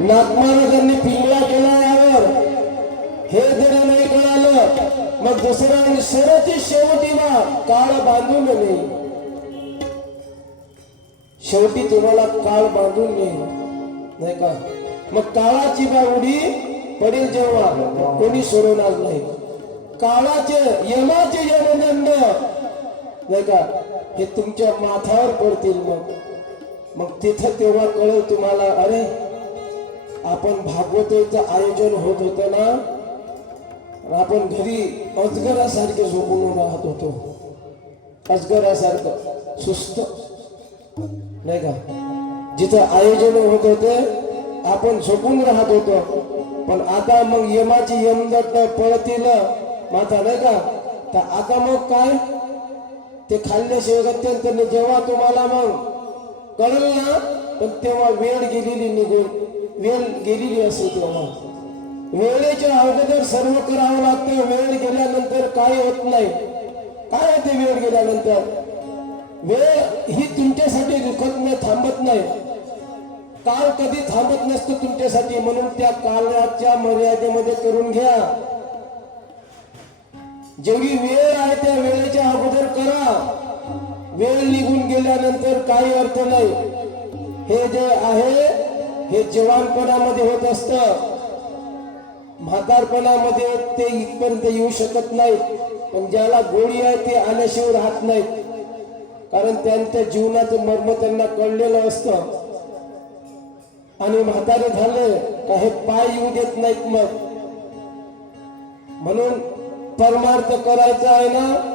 नागमाराजांनी पिंगला केला यावर. हे जरी नाही कळालं मग दुसऱ्या शेवटी शेवटी ना काळ बांधून नाही शेवटी तुम्हाला काळ बांधून येईल नाही का? मग काळाची बा उडी पडेल जेव्हा कोणी सोडवणार नाही. काळाचे यमाचे यमदंड. नाही का? हे तुमच्या माथ्यावर पडतील मग. मग तिथं तेव्हा कळेल तुम्हाला अरे आपण भागवतेचं आयोजन होत होतं ना आपण घरी अजगरासारखे झोपून राहत होतो. अजगरासारखं सुस्त. नाही का? जिथं आयोजन होत होते आपण झोपून राहत होतो. पण आता मग यमाची यमदट पळतील. माथा नाही का? तर आता मग काय? ते खाल्ल्याशिवाय गत्यंत जेव्हा तुम्हाला मग. कळेल ना? पण तेव्हा वेळ गेलेली निघून. वेळ गेलेली असेल तेव्हा. वेळेच्या अगोदर सर्व करावं लागतं. वेळ गेल्यानंतर काय होत नाही. काय होते वेळ गेल्यानंतर? वेळ ही तुमच्यासाठी दुखत नाही थांबत नाही. काल कधी थांबत नसतो तुमच्यासाठी. म्हणून त्या काळाच्या मर्यादेमध्ये करून घ्या. जेवढी वेळ आहे त्या वेळेच्या अगोदर करा. वेळ निघून गेल्यानंतर काही अर्थ नाही. हे जे आहे हे जवानपणामध्ये होत असत. म्हातारपणामध्ये ते इथपर्यंत येऊ शकत नाही पण ज्याला गोळी आहे ते आल्याशिवाय राहत नाहीत. कारण त्यांच्या जीवनाचं मर्म त्यांना कळलेलं असतं. आणि म्हातारे झाले का हे पाय येऊ देत नाहीत मग. म्हणून परमार्थ करायचा आहे ना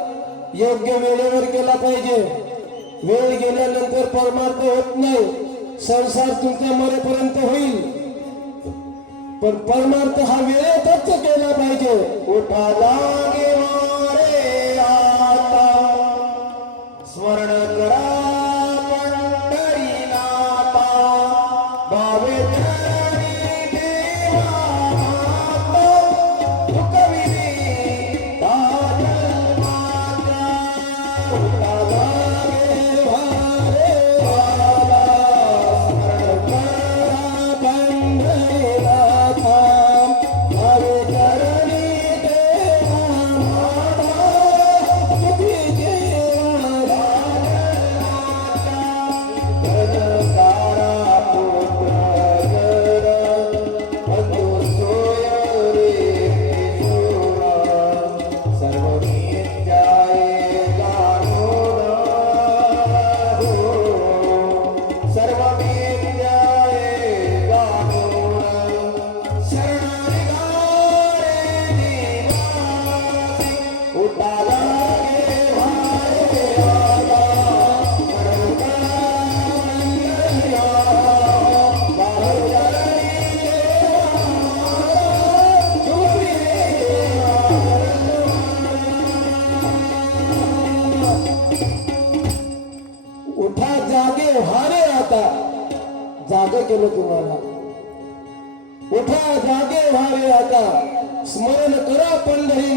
योग्य वेळेवर केला पाहिजे. वेळ गेल्यानंतर परमार्थ होत नाही. संसार तुमच्या मरेपर्यंत होईल. पण परमार्थ हा वेळेतच केला पाहिजे. उठा लागेवा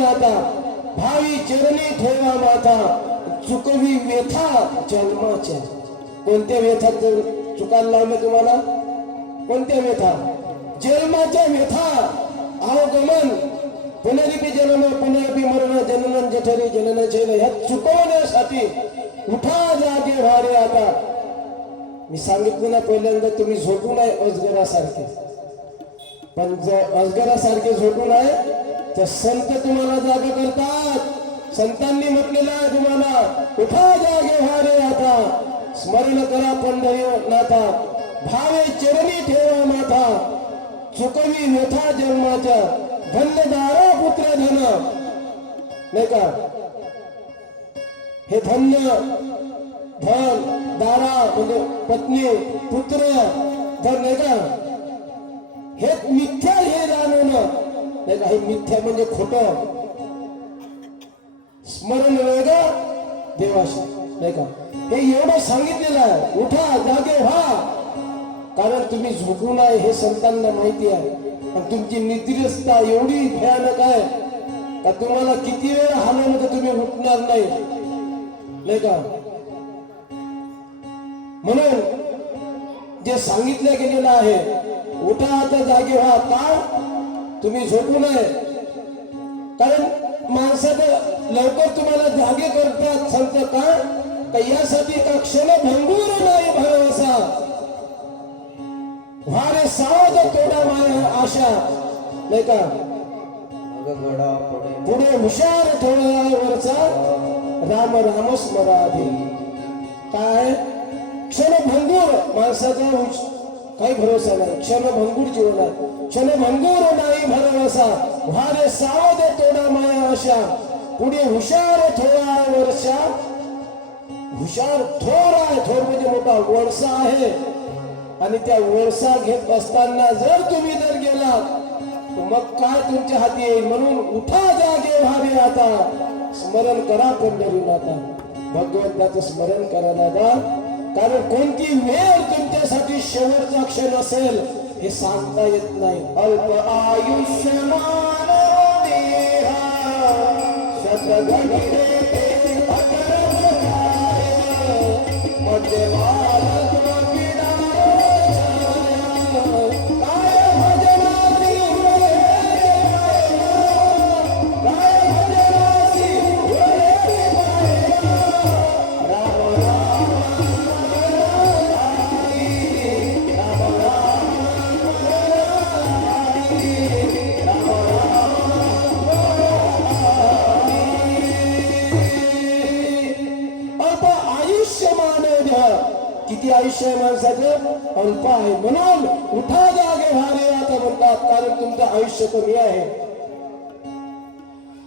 पंढरी भावी चरणी ठेवा माता चुकवी व्यथा जन्माच्या कोणत्या व्यथा जर चुकायला लावल्या तुम्हाला? कोणत्या व्यथा? जन्माच्या व्यथा अवगमन पुनरिपी जन्म पुनरिपी मरण जनन जठरी जनन जैन ह्या चुकवण्यासाठी उठा जागे भारे आता. मी सांगितलं ना पहिल्यांदा तुम्ही झोपू नये अजगरासारखे. पण जर अजगरासारखे झोपू नये तर संत तुम्हाला जागा करतात संतांनी म्हटलेलं आहे तुम्हाला उठा जागे व्हारे आता. स्मरण करा पंढरी नाथा भावे चरणी ठेवा माथा. चुकवी व्यथा जन्माच्या. धन्य दारा पुत्र धन. नाही का? हे धन्य धन दारा म्हणजे पत्नी पुत्र धन नाही का? हे मिथ्या हे जाणवणं नाही का हे मिथ्या म्हणजे खोट. स्मरण वेग देवाशी नाही का? हे एवढं सांगितलेलं आहे. उठा जागे व्हा. कारण तुम्ही झोपू नये हे संतांना माहिती आहे. पण तुमची निद्रस्था एवढी भयानक आहे का तुम्हाला किती वेळ हलवलं तर तुम्ही उठणार नाही? नाही का? म्हणून जे सांगितलं गेलेलं आहे उठा आता जागे व्हा. का? तुम्ही झोपू नये. कारण माणसाचं लवकर तुम्हाला जागे करतात. सांगतं का यासाठी का क्षण भंगूर नाही भरवसा व्हारे सावध तोडा माया आशा. नाही का? पुढे हुशार थोडा राम राम स्मराधी काय क्षणभंगूर माणसाचा उच- काही भरोसा नाही. क्षणभंगूर जीवन आहे क्षणभंगूर नाही भरवसा व्हारे सावध तोडा माया आशा पुढे हुशार थोडा वर्षा. हुशार थोर आहे थोर म्हणजे मोठा वळसा आहे. आणि त्या वळसा घेत असताना जर तुम्ही जर गेलात मग काय तुमच्या हाती येईल? म्हणून उठा जागे व्हावे आता. स्मरण करा पंढरीनाथा भगवंताचं स्मरण करा दादा. कारण कोणती वेळ तुमच्यासाठी शेवटचा क्षण असेल हे सांगता येत नाही अल्प आयुष्यमान तुमचं आयुष्य कमी आहे.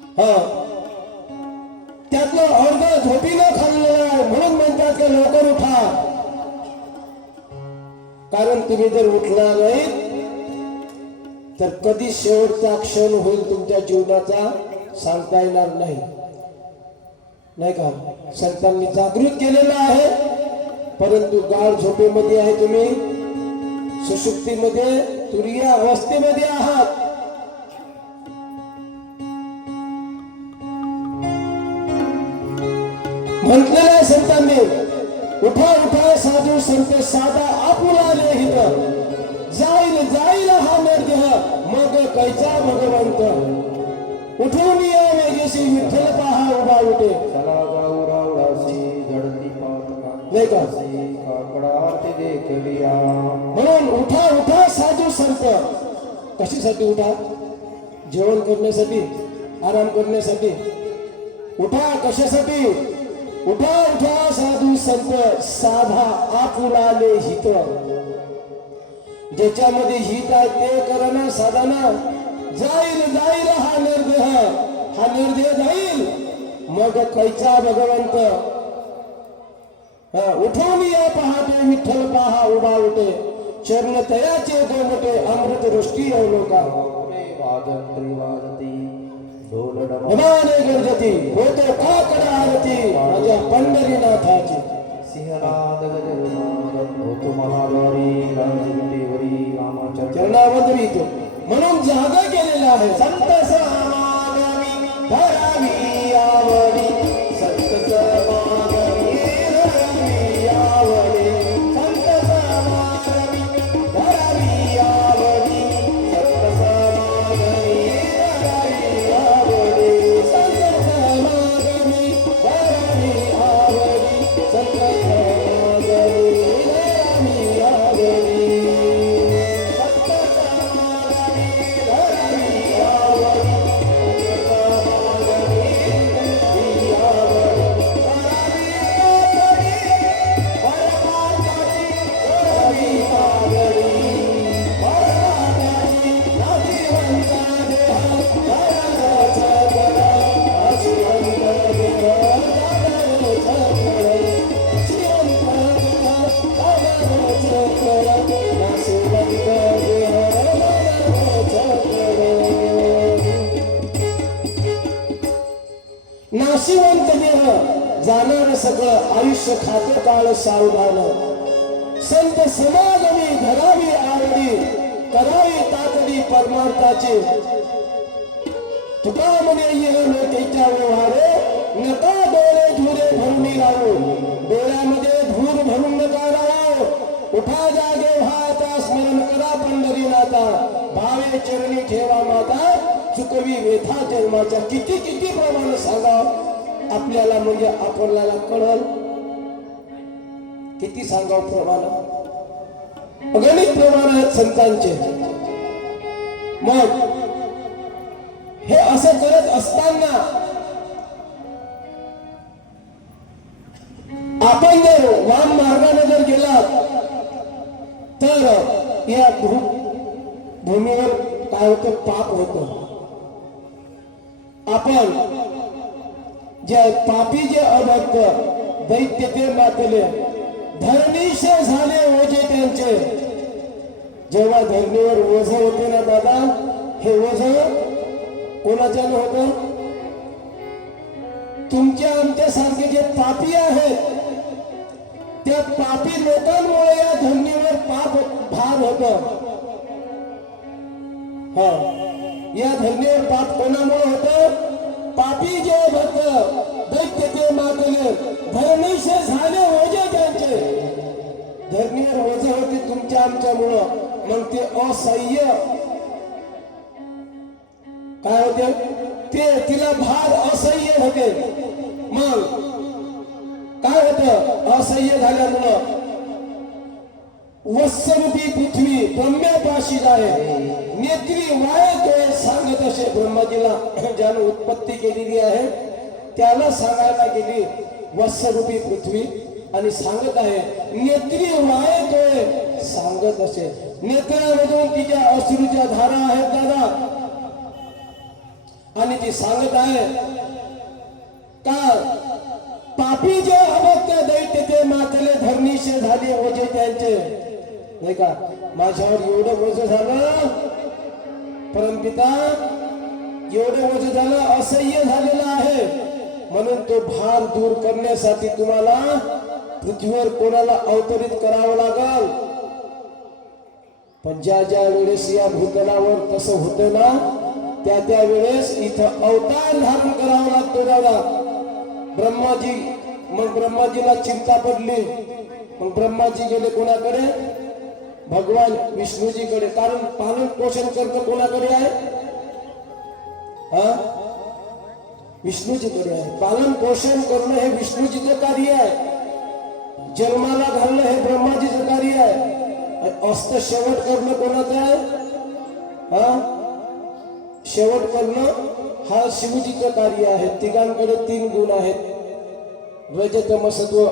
हा. त्यातलं अर्ध झोपीनं खाल्लेलं आहे म्हणून म्हणतात की लवकर उठा. कारण तुम्ही जर उठला नाही तर कधी शेवटचा क्षण होईल तुमच्या जीवनाचा सांगता येणार नाही. नाही का? संतांनी जागृत केलेलं आहे परंतु गाढ झोपेमध्ये आहे तुम्ही. सुशुक्तीमध्ये तुरीय अवस्थेमध्ये आहात. म्हटलेलं संतांनी उठा उठा साधू संत साधा आपुला लिहित. जाईल जाईल हा नरदेह मग कैचा भगवंत. उठून या वेगेशी विठ्ठल पहा उभा उठे. नाही का? म्हणून उठा उठा साधू संत. कशासाठी उठा? जेवण करण्यासाठी आराम करण्यासाठी. उठा कशासाठी? उठा उठा साधू संत साधा आपुलाले हित. ज्याच्यामध्ये हित आहे ते करणं साधना. जाईल जाईल हा निर्देह. हा निर्देह जाईल. मग कैचा भगवंत? हा, उठून या पहाटे विठ्ठल पहा उभा उठे. चरण तयाचे गोमटे अमृत दृष्टी अवलोका वादन त्रिवादती. विमाने गर्जती होतो काकडा आरती माझ्या पंढरीनाथाची सिंहनाद होतो महाद्वारी राजविटेवरी रामाच्या चरणावंदरीत म्हणून जागा केलेला आहे संत काळ सावधान संत समाजनी धरावी आरडी करावी तातडी परमार्थाची तुका म्हणे येऊन त्याच्या व्यवहारे नका डोळे धुरे भरून राहू डोळ्यामध्ये धूर भरून नका राहू उठा जागे व्हा स्मरण करा पंढरीनाथा भावे चरणी ठेवा माता चुकवी वेथा जन्माच्या किती किती प्रमाण सांगा आपल्याला म्हणजे आपल्याला कळल किती सांगाव प्रमाण? अगणित प्रमाण आहेत संतांचे. मग हे असं करत असताना आपण जर वाम मार्गाने जर गेलात तर या भू भूमीवर काय होतं? पाप होतं. आपण जे पापी जे अभक्त दैत्य ते मातले धरणीश झाले ओझे त्यांचे. जेव्हा धरणीवर ओझ होते ना दादा हे ओझ कोणाच्या होत? तुमच्या आमच्या सारखे जे पापी आहेत त्या पापी लोकांमुळे या धरणीवर पाप भार होत. हा. हो. या धरणीवर पाप कोणामुळे होत? पापी जे भक्त दैत्य ते मागले धरणीश झाले ओझे त्यांचे धरणीवर ओझे होते तुमच्या आमच्यामुळं. मग ते असह्य. काय होते? ते तिला भार असह्य होते. मग काय होत? असह्य झाल्यामुळं वत्सरूपी पृथ्वी ब्रह्म्यापाशी जाय नेत्री वाय तो सांगत असे ब्रह्मजीला ज्यानं उत्पत्ती केलेली आहे त्याला सांगायला गेली वत्सरूपी पृथ्वी. आणि सांगत आहे नेत्री वाय तो सांगत असे नेत्रामधून तिच्या अश्रूच्या धारा आहेत दादा. आणि ती सांगत आहे का पापी जे अभक्त दैत्य ते मातले धरणीशे झाले ओझे त्यांचे. नाही का? माझ्यावर एवढं ओझ झालं परमपिता एवढं ओझ झालं असह्य झालेलं आहे. म्हणून तो भार दूर करण्यासाठी तुम्हाला पृथ्वीवर कोणाला अवतरित करावं लागल? पण ज्या ज्या वेळेस या भूतलावर तसं होतं ना त्या त्या वेळेस इथं अवतार धारण करावा लागतो दादा. ब्रह्माजी मग ब्रह्माजीला चिंता पडली. मग ब्रह्माजी गेले कोणाकडे? भगवान विष्णूजीकडे. कारण पालन पोषण करणं कोणाकडे आहे? हा? विष्णूजीकडे आहे. पालन पोषण करणं हे विष्णूजीचं कार्य आहे. जन्माला घालणं हे ब्रह्माजीचं कार्य आहे. आणि अस्त शेवट करणं कोणाचं आहे? हा? शेवट करणं हा शिवजीचं कार्य आहे. तिघांकडे तीन गुण आहेत. रजतमसत्व